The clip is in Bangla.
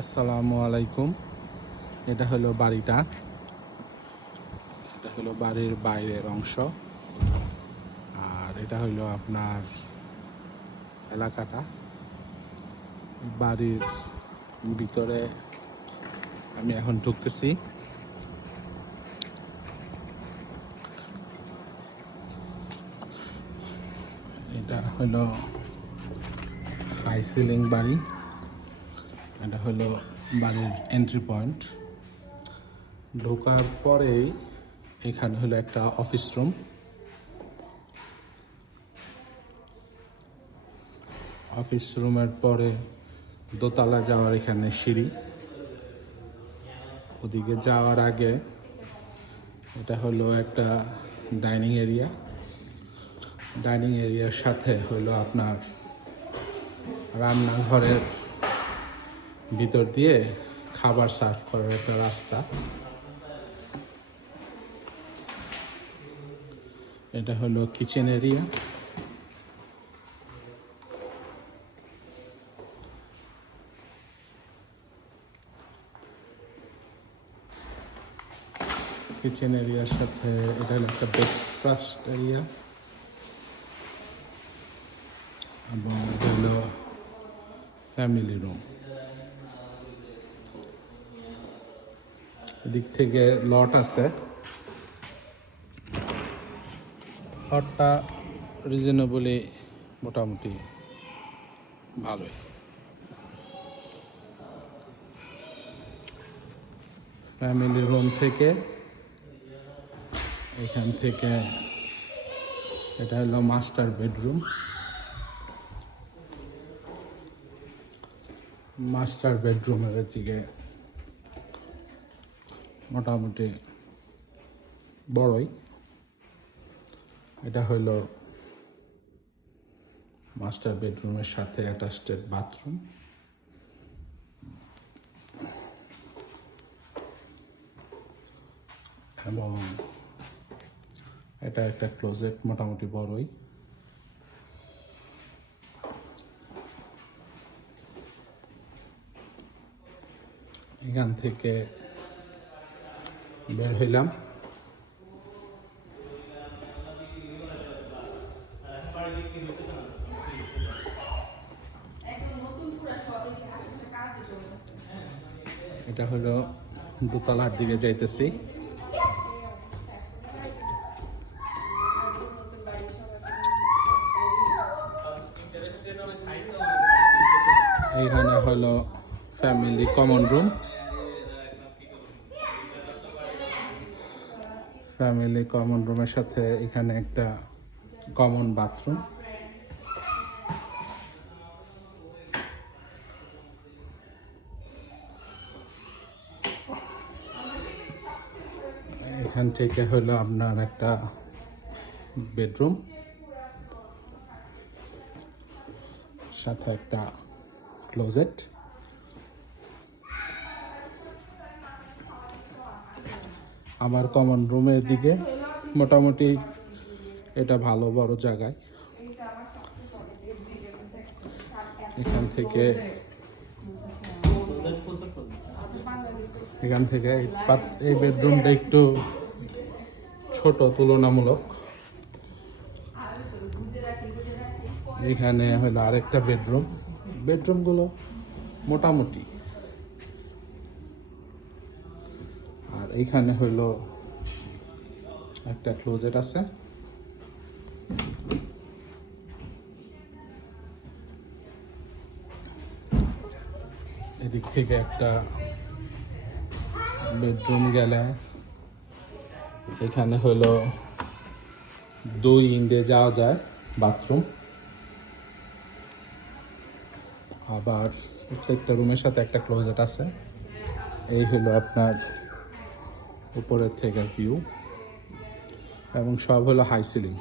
আসসালামু আলাইকুম। এটা হলো বাড়িটা, এটা হলো বাড়ির বাইরের অংশ। আর এটা হলো আপনার এলাকাটা। বাড়ির ভিতরে আমি এখন ঢুকতেছি। এটা হলো হাই সিলিং বাড়ি। এটা হলো বাড়ির এন্ট্রি পয়েন্ট। ঢোকার পরেই এখানে হলো একটা অফিস রুম। অফিস রুমের পরে দোতলা যাওয়ার এখানে সিঁড়ি। ওদিকে যাওয়ার আগে এটা হলো একটা ডাইনিং এরিয়া। ডাইনিং এরিয়ার সাথে হলো আপনার রান্নাঘরের ভিতর দিয়ে খাবার সার্ভ করার একটা রাস্তা। এটা হলো কিচেন এরিয়া। কিচেন এরিয়ার সাথে এটা হলো একটা ব্রেকফাস্ট এরিয়া এবং এটা হলো ফ্যামিলি রুম। এদিক থেকে লট আছে। লটটা রিজনেবলি মোটামুটি ভালোই। ফ্যামিলি রুম থেকে এখান থেকে এটা হলো মাস্টার বেডরুম। মাস্টার বেডরুমের দিকে মোটামুটি বড়ই। এটা হলো মাস্টার বেডরুমের সাথে অ্যাটাচড বাথরুম। এবং এটা একটা ক্লোজেট মোটামুটি বড়ই। এখান থেকে বের হইলাম। এটা হলো দোতলার দিকে যাইতেছি। এখানে হলো family common room. Family common রুমের সাথে এখানে একটা কমন বাথরুম। এখান থেকে হলো আপনার একটা বেডরুম, সাথে একটা ক্লোজেট। আমার কমন রুমের দিকে মোটামুটি এটা ভালো বড় জায়গায়। এখান থেকে এই বেডরুমটা একটু ছোট তুলনামূলক। এখানে হলো আরেকটা বেডরুমগুলো মোটামুটি। আর এইখানে হলো একটা ক্লোজেট আছে। এদিক থেকে একটা বেডরুম গেলে এখানে হলো 2 ইঞ্চে যাওয়া যায় বাথরুম। আবার একটা রুমের সাথে একটা ক্লোজেট আছে। এই হলো আপনার উপরের থেকে ভিউ এবং সব হলো হাই সিলিং।